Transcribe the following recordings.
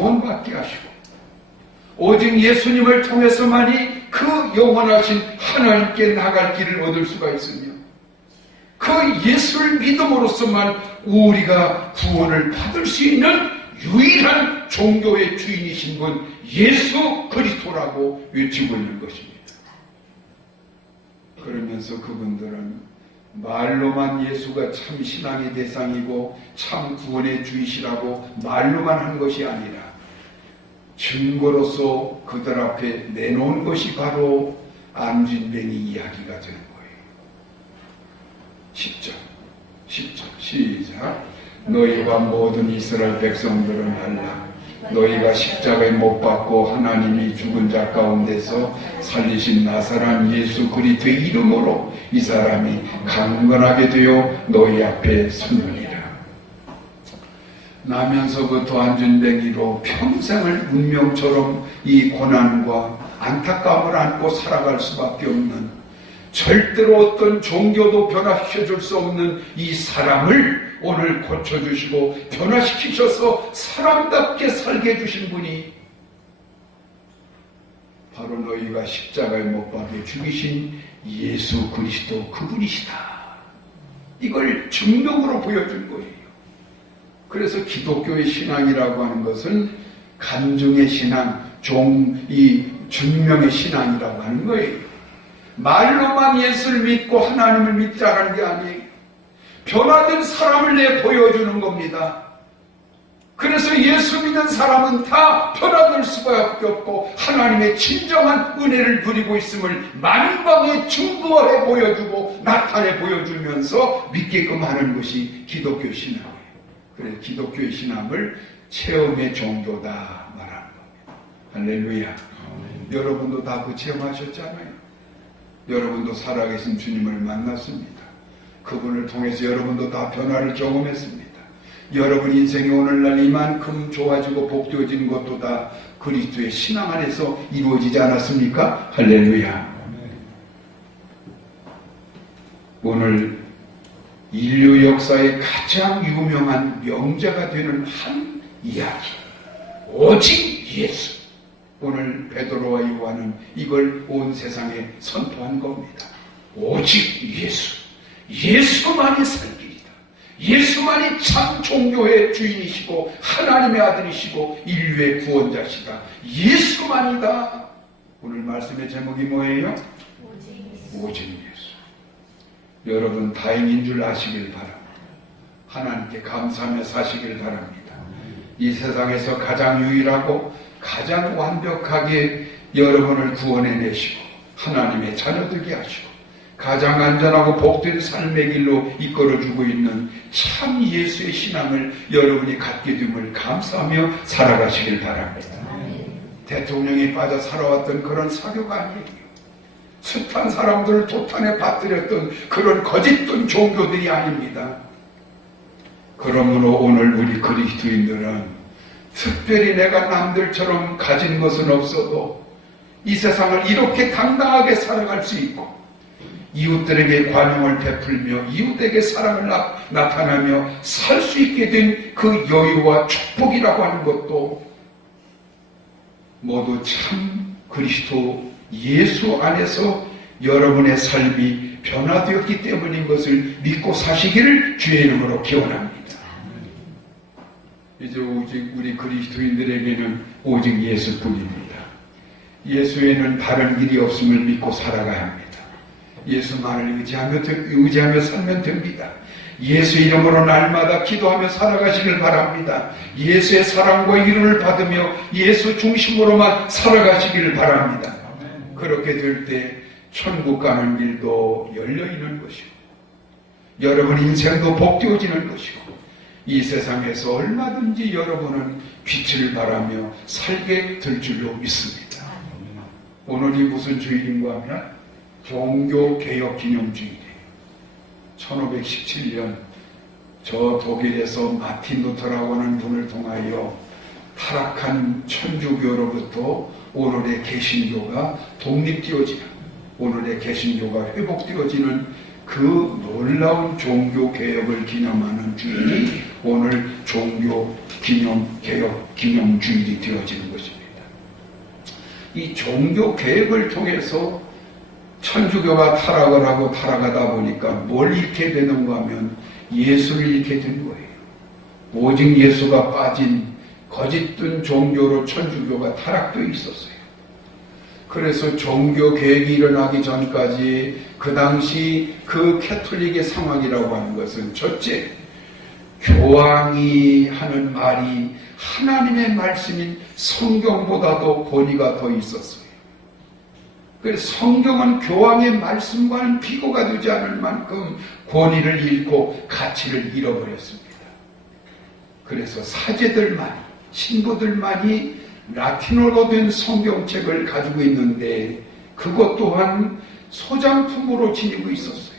구원받게 하시고 오직 예수님을 통해서만이 그 영원하신 하나님께 나갈 길을 얻을 수가 있으며 그 예수를 믿음으로써만 우리가 구원을 받을 수 있는 유일한 종교의 주인이신 분 예수 그리스도라고 외치고 있는 것입니다. 그러면서 그분들은 말로만 예수가 참 신앙의 대상이고 참 구원의 주이시라고 말로만 한 것이 아니라 증거로서 그들 앞에 내놓은 것이 바로 안진뱅이 이야기가 되는 거예요. 10절 시작. 너희와 모든 이스라엘 백성들은 알라. 너희가 십자가에 못 박고 하나님이 죽은 자 가운데서 살리신 나사란 예수 그리스도의 이름으로 이 사람이 강건하게 되어 너희 앞에 섰느니라. 나면서부터 안진뱅이로 평생을 운명처럼 이 고난과 안타까움을 안고 살아갈 수밖에 없는, 절대로 어떤 종교도 변화시켜줄 수 없는 이 사람을 오늘 고쳐주시고 변화시키셔서 사람답게 살게 해주신 분이 바로 너희가 십자가에 못 박혀 죽이신 예수 그리스도 그분이시다. 이걸 증명으로 보여준 거예요. 그래서 기독교의 신앙이라고 하는 것은 간증의 신앙, 이 증명의 신앙이라고 하는 거예요. 말로만 예수를 믿고 하나님을 믿자는 게 아니에요. 변화된 사람을 내보여주는 겁니다. 그래서 예수 믿는 사람은 다 변화될 수밖에 없고 하나님의 진정한 은혜를 누리고 있음을 만방에 증거해 보여주고 나타내 보여주면서 믿게끔 하는 것이 기독교 신앙이에요. 그래서 기독교의 신앙을 체험의 종교다 말하는 겁니다. 할렐루야. 여러분도 다 그 체험하셨잖아요. 여러분도 살아계신 주님을 만났습니다. 그분을 통해서 여러분도 다 변화를 경험했습니다. 여러분 인생이 오늘날 이만큼 좋아지고 복되어진 것도 다 그리스도의 신앙 안에서 이루어지지 않았습니까? 할렐루야. 오늘 인류 역사의 가장 유명한 명제가 되는 한 이야기, 오직 예수. 오늘 베드로와 요한은 이걸 온 세상에 선포한 겁니다. 오직 예수. 예수만이 살 길이다. 예수만이 참 종교의 주인이시고 하나님의 아들이시고 인류의 구원자시다. 예수만이다. 오늘 말씀의 제목이 뭐예요? 오직 예수. 여러분 다행인 줄 아시길 바랍니다. 하나님께 감사하며 사시길 바랍니다. 이 세상에서 가장 유일하고 가장 완벽하게 여러분을 구원해내시고 하나님의 자녀되게 하시고 가장 안전하고 복된 삶의 길로 이끌어주고 있는 참 예수의 신앙을 여러분이 갖게 됨을 감사하며 살아가시길 바랍니다. 대통령이 빠져 살아왔던 그런 사교가 아니에요. 숱한 사람들을 도탄에 빠뜨렸던 그런 거짓된 종교들이 아닙니다. 그러므로 오늘 우리 그리스도인들은 특별히 내가 남들처럼 가진 것은 없어도 이 세상을 이렇게 당당하게 살아갈 수 있고 이웃들에게 관용을 베풀며 이웃에게 사랑을 나타내며 살 수 있게 된 그 여유와 축복이라고 하는 것도 모두 참 그리스도 예수 안에서 여러분의 삶이 변화되었기 때문인 것을 믿고 사시기를 주의 이름으로 기원합니다. 이제 오직 우리 그리스도인들에게는 오직 예수뿐입니다. 예수에는 다른 길이 없음을 믿고 살아가야 합니다. 예수만을 의지하며 살면 됩니다. 예수 이름으로 날마다 기도하며 살아가시길 바랍니다. 예수의 사랑과 이름을 받으며 예수 중심으로만 살아가시길 바랍니다. 그렇게 될 때 천국 가는 길도 열려있는 것이고 여러분 인생도 복되어지는 것이고 이 세상에서 얼마든지 여러분은 빛을 발하며 살게 될 줄로 믿습니다. 오늘이 무슨 주일인가 하면 종교개혁기념주일이에요. 1517년 저 독일에서 마틴 루터라고 하는 분을 통하여 타락한 천주교로부터 오늘의 개신교가 독립되어지는, 오늘의 개신교가 회복되어지는 그 놀라운 종교개혁을 기념하는 주일이 오늘 기념주일이 되어지는 것입니다. 이 종교개혁을 통해서 천주교가 타락을 하고 타락하다 보니까 뭘 잃게 되는가 하면 예수를 잃게 된 거예요. 오직 예수가 빠진 거짓된 종교로 천주교가 타락되어 있었어요. 그래서 종교개혁이 일어나기 전까지 그 당시 그 캐톨릭의 상황이라고 하는 것은 첫째, 교황이 하는 말이 하나님의 말씀인 성경보다도 권위가 더 있었어요. 그래서 성경은 교황의 말씀과는 비교가 되지 않을 만큼 권위를 잃고 가치를 잃어버렸습니다. 그래서 사제들만이, 신부들만이 라틴어로 된 성경책을 가지고 있는데 그것 또한 소장품으로 지니고 있었어요.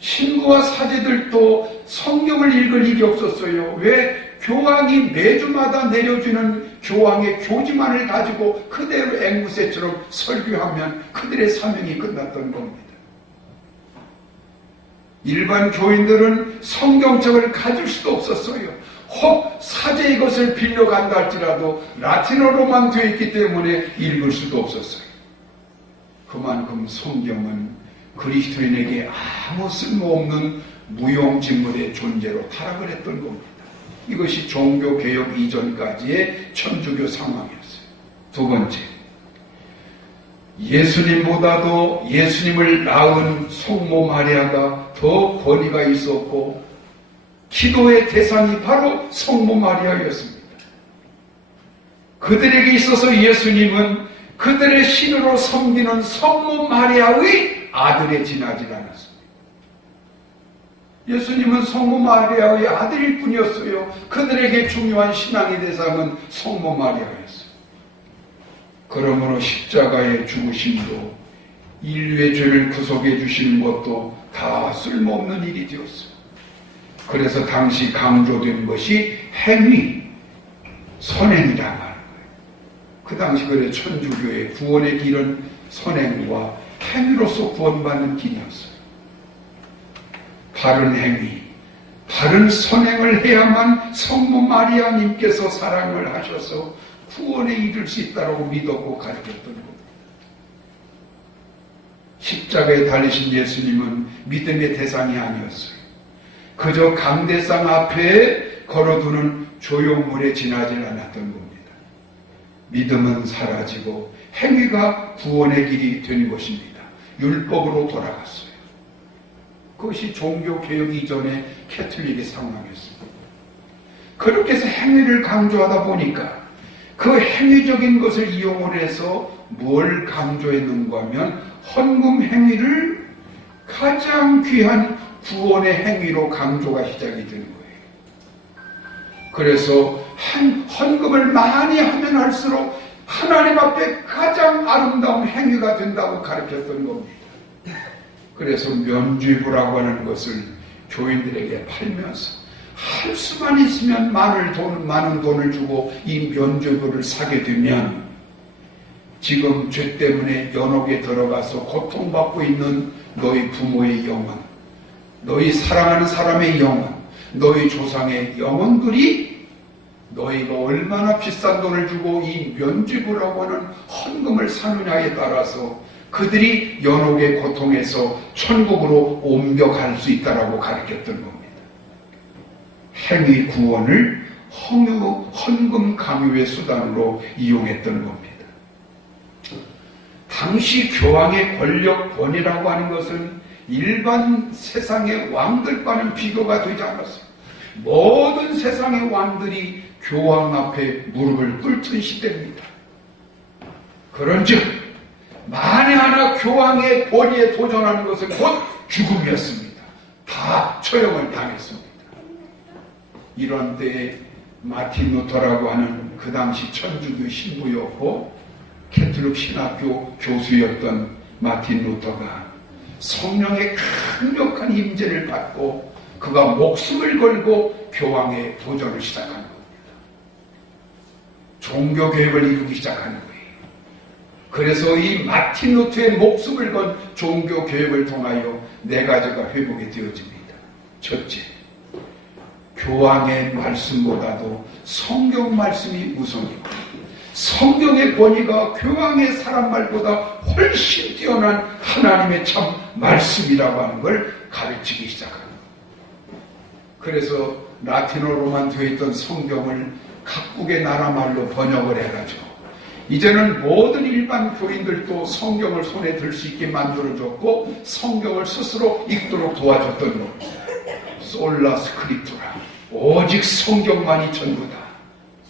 신부와 사제들도 성경을 읽을 일이 없었어요. 왜? 교황이 매주마다 내려주는 교황의 교지만을 가지고 그대로 앵무새처럼 설교하면 그들의 사명이 끝났던 겁니다. 일반 교인들은 성경책을 가질 수도 없었어요. 혹 사제의 것을 빌려간다 할지라도 라틴어로만 되어 있기 때문에 읽을 수도 없었어요. 그만큼 성경은 그리스도인에게 아무 쓸모없는 무용지물의 존재로 타락을 했던 겁니다. 이것이 종교개혁 이전까지의 천주교 상황이었어요. 두 번째, 예수님보다도 예수님을 낳은 성모 마리아가 더 권위가 있었고 기도의 대상이 바로 성모 마리아였습니다. 그들에게 있어서 예수님은 그들의 신으로 섬기는 성모 마리아의 아들에 지나지 않았습니다. 예수님은 성모 마리아의 아들일 뿐이었어요. 그들에게 중요한 신앙의 대상은 성모 마리아였어요. 그러므로 십자가의 죽으심도 인류의 죄를 구속해 주시는 것도 다 쓸모없는 일이 되었어요. 그래서 당시 강조된 것이 행위, 선행이라 말하는 거예요. 그 당시 그래 천주교의 구원의 길은 선행과 행위로서 구원받는 길이었어요. 바른 행위, 바른 선행을 해야만 성모 마리아님께서 사랑을 하셔서 구원에 이를 수 있다고 믿었고 가르쳤던 겁니다. 십자가에 달리신 예수님은 믿음의 대상이 아니었어요. 그저 강대상 앞에 걸어두는 조형물에 지나지 않았던 겁니다. 믿음은 사라지고 행위가 구원의 길이 된 것입니다. 율법으로 돌아갔어요. 그것이 종교개혁 이전의 캐톨릭의 상황이었습니다. 그렇게 해서 행위를 강조하다 보니까 그 행위적인 것을 이용을 해서 뭘 강조했는가 하면 헌금 행위를 가장 귀한 구원의 행위로 강조가 시작이 되는 거예요. 그래서 헌금을 많이 하면 할수록 하나님 앞에 가장 아름다운 행위가 된다고 가르쳤던 겁니다. 그래서 면죄부라고 하는 것을 교인들에게 팔면서 할 수만 있으면 많은 돈을 주고 이 면죄부를 사게 되면 지금 죄 때문에 연옥에 들어가서 고통받고 있는 너희 부모의 영혼, 너희 사랑하는 사람의 영혼, 너희 조상의 영혼들이 너희가 얼마나 비싼 돈을 주고 이 면죄부라고 하는 헌금을 사느냐에 따라서 그들이 연옥의 고통에서 천국으로 옮겨갈 수 있다라고 가르쳤던 겁니다. 행위 구원을 헌금 강요의 수단으로 이용했던 겁니다. 당시 교황의 권력 권위라고 하는 것은 일반 세상의 왕들과는 비교가 되지 않았어요. 모든 세상의 왕들이 교황 앞에 무릎을 꿇던 시대입니다. 그런즉 만에 하나 교황의 권위에 도전하는 것은 곧 죽음이었습니다. 다 처형을 당했습니다. 이런 때에 마틴 루터라고 하는 그 당시 천주교 신부였고 캐톨릭 신학교 교수였던 마틴 루터가 성령의 강력한 임재를 받고 그가 목숨을 걸고 교황에 도전을 시작한 겁니다. 종교개혁을 이루기 시작하는 거예요. 그래서 이 마틴 루터의 목숨을 건 종교개혁을 통하여 네 가지가 회복이 되어집니다. 첫째, 교황의 말씀보다도 성경 말씀이 우선이고 성경의 권위가 교황의 사람 말보다 훨씬 뛰어난 하나님의 참 말씀이라고 하는 걸 가르치기 시작합니다. 그래서 라틴어로만 되어 있던 성경을 각국의 나라 말로 번역을 해가지고 이제는 모든 일반 교인들도 성경을 손에 들 수 있게 만들어줬고 성경을 스스로 읽도록 도와줬던 겁니다. 솔라 스크립투라, 오직 성경만이 전부다.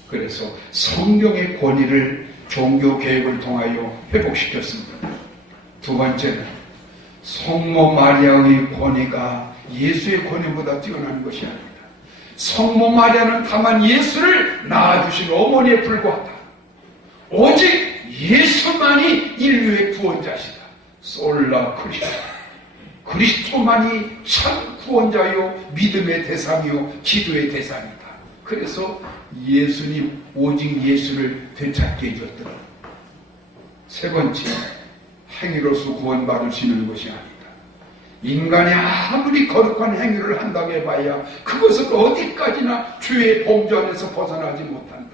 그래서 성경의 권위를 종교개혁을 통하여 회복시켰습니다. 두 번째는 성모 마리아의 권위가 예수의 권위보다 뛰어난 것이 아닙니다. 성모 마리아는 다만 예수를 낳아주신 어머니에 불과하다. 오직 예수만이 인류의 구원자시다. 솔라 크리스토. 그리스도만이 참 구원자요, 믿음의 대상이요, 기도의 대상이다. 그래서 예수님, 오직 예수를 되찾게 해줬더라. 세 번째, 행위로서 구원받을 수 있는 것이 아니다. 인간이 아무리 거룩한 행위를 한다고 해봐야 그것은 어디까지나 죄의 범주 안에서 벗어나지 못한다.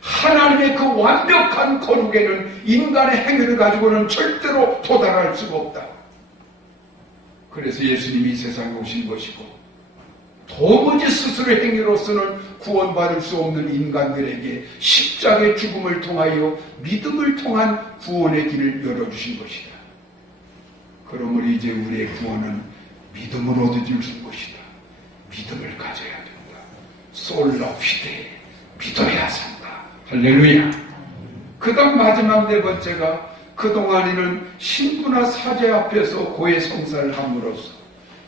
하나님의 그 완벽한 거룩에는 인간의 행위를 가지고는 절대로 도달할 수가 없다. 그래서 예수님이 이 세상에 오신 것이고 도무지 스스로의 행위로서는 구원받을 수 없는 인간들에게 십자가의 죽음을 통하여 믿음을 통한 구원의 길을 열어주신 것이다. 그러므로 이제 우리의 구원은 믿음으로 얻어질 것이다. 믿음을 가져야 된다. 솔라 피데, 믿어야 산다. 할렐루야. 그 다음 마지막 네 번째가 그동안에는 신부나 사제 앞에서 고해 성사를 함으로써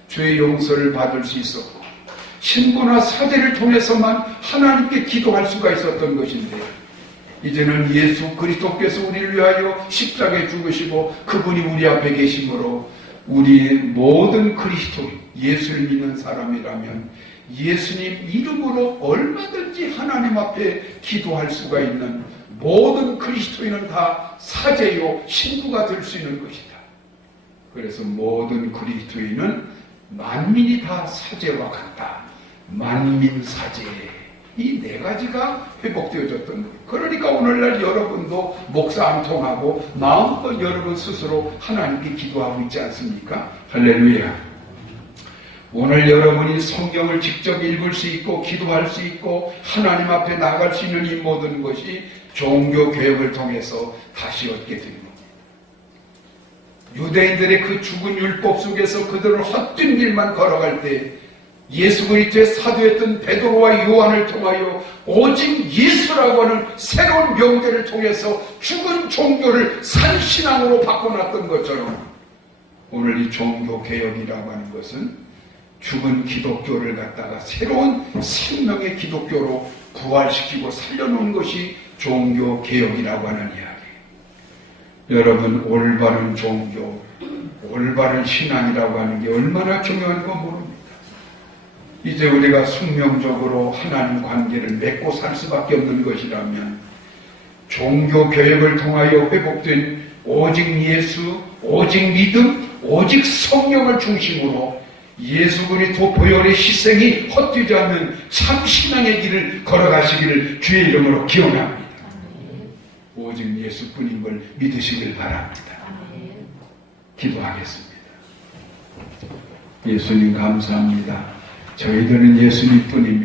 죄 용서를 받을 수 있었고 신부나 사제를 통해서만 하나님께 기도할 수가 있었던 것인데 이제는 예수 그리스도께서 우리를 위하여 십자가에 죽으시고 그분이 우리 앞에 계심으로 우리 모든 그리스도인, 예수를 믿는 사람이라면 예수님 이름으로 얼마든지 하나님 앞에 기도할 수가 있는 모든 그리스도인은 다 사제요 신부가 될 수 있는 것이다. 그래서 모든 그리스도인은 만민이 다 사제와 같다. 만민사제, 이 네 가지가 회복되어졌던 거예요. 그러니까 오늘날 여러분도 목사 안 통하고 마음껏 여러분 스스로 하나님께 기도하고 있지 않습니까? 할렐루야. 오늘 여러분이 성경을 직접 읽을 수 있고 기도할 수 있고 하나님 앞에 나갈 수 있는 이 모든 것이 종교개혁을 통해서 다시 얻게 된 겁니다. 유대인들의 그 죽은 율법 속에서 그들은 헛된 길만 걸어갈 때 예수 그리스도의 사도였던 베드로와 요한을 통하여 오직 예수라고 하는 새로운 명제를 통해서 죽은 종교를 산 신앙으로 바꿔놨던 것처럼 오늘 이 종교개혁이라고 하는 것은 죽은 기독교를 갖다가 새로운 생명의 기독교로 부활시키고 살려놓은 것이 종교개혁이라고 하는 이야기. 여러분, 올바른 종교, 올바른 신앙이라고 하는 게 얼마나 중요한 건 모릅니다. 이제 우리가 숙명적으로 하나님 관계를 맺고 살 수밖에 없는 것이라면 종교개혁을 통하여 회복된 오직 예수, 오직 믿음, 오직 성령을 중심으로 예수 그리스도 보혈의 희생이 헛되지 않는 참 신앙의 길을 걸어가시기를 주의 이름으로 기원합니다. 오직 예수뿐인 걸 믿으시길 바랍니다. 기도하겠습니다. 예수님 감사합니다. 저희들은 예수님뿐입니다.